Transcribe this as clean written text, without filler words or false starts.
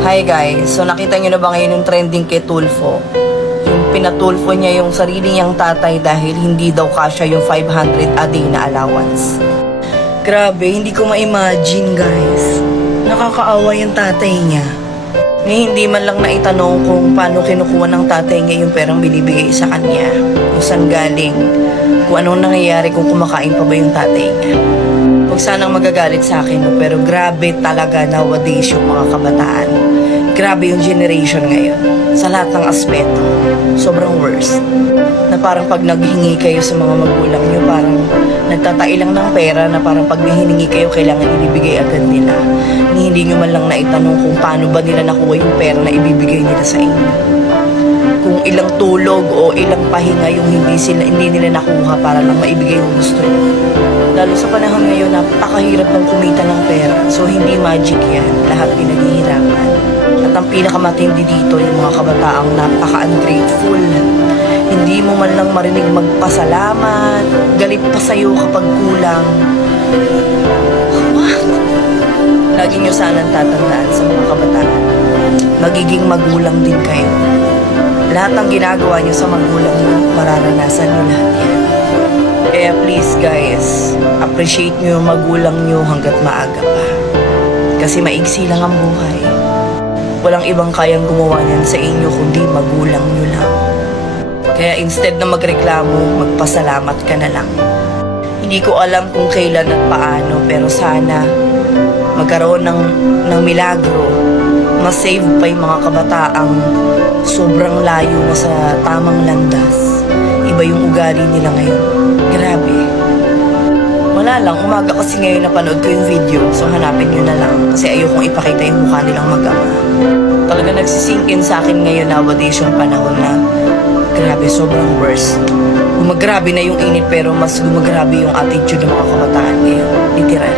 Hi guys, so nakita nyo na ba ngayon yung trending kay Tulfo? Yung pinatulfo niya yung sarili niyang tatay dahil hindi daw kasya yung 500 a day na allowance. Grabe, hindi ko ma-imagine guys. Nakakaawa yung tatay niya. Ni hindi man lang naitanong kung paano kinukuha ng tatay niya yung perang binibigay sa kanya. Kung saan galing, kung anong nangyayari kung kumakain pa ba yung tatay niya. Huwag sanang magagalit sa akin, no? Pero grabe talaga nowadays yung mga kabataan. Grabe yung generation ngayon. Sa lahat ng aspeto. Sobrang worst. Na parang pag naghingi kayo sa mga magulang nyo, parang nagtatailang ng pera na parang pag may hiningi kayo, kailangan ibibigay agad nila. Hindi nyo man lang naitanong kung paano ba nila nakuha yung pera na ibibigay nila sa inyo. Kung ilang tulog o ilang pahinga yung hindi nila nakuha para lang maibigay yung gusto nyo. Lalo sa panahon ngayon, napakahirap ng kumita ng pera. So, hindi magic yan. Lahat pinaghihirapan. At ang pinakamatindi dito, yung mga kabataang napaka-ungrateful. Hindi mo man lang marinig magpasalamat. Galit pa sa'yo kapag kulang. What? Lagi nyo sanang tatandaan sa mga kabataan. Magiging magulang din kayo. Lahat ng ginagawa nyo sa magulang nyo, mararanasan nyo lahat yan. Kaya please guys, appreciate nyo yung magulang nyo hanggat maaga pa. Kasi maigsi lang ang buhay. Walang ibang kayang gumawa niyan sa inyo kundi magulang nyo lang. Kaya instead na magreklamo, magpasalamat ka na lang. Hindi ko alam kung kailan at paano, pero sana magkaroon ng milagro. Masave pa yung mga kabataang sobrang layo na sa tamang landas. Iba yung ugali nila ngayon. Grabe. Wala lang, umaga kasi ngayon napanood ko yung video, so hanapin nyo na lang kasi ayokong ipakita yung mukha nilang mag-ama. Talaga nagsisinkin sa akin ngayon nowadays yung panahon na grabe, sobrang worse. Gumagrabe na yung init pero mas gumagrabe yung attitude ng mga kabataan ngayon. Literal.